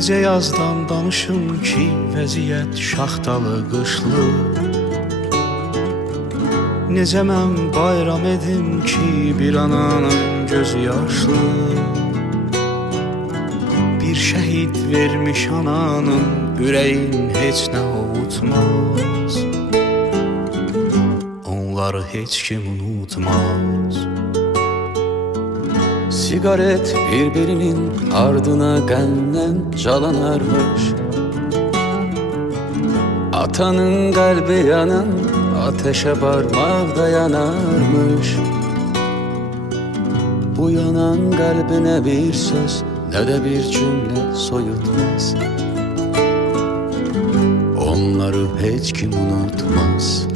Necə yazdan danışım ki, vəziyyət şaxtalı, qışlı. Necə mən bayram edim ki, bir ananın gözü yaşlı. Bir şəhid vermiş ananın ürəyin heç nə ovutmaz. Onları heç kim unutmaz. Sigaret birbirinin ardına qəndən calanarmış. Atanın qəlbi yanan ateşe parmaqda yanarmış. Bu yanan qəlbinə bir söz, nə də bir cümlə soyutmaz. Onları heç kim unutmaz.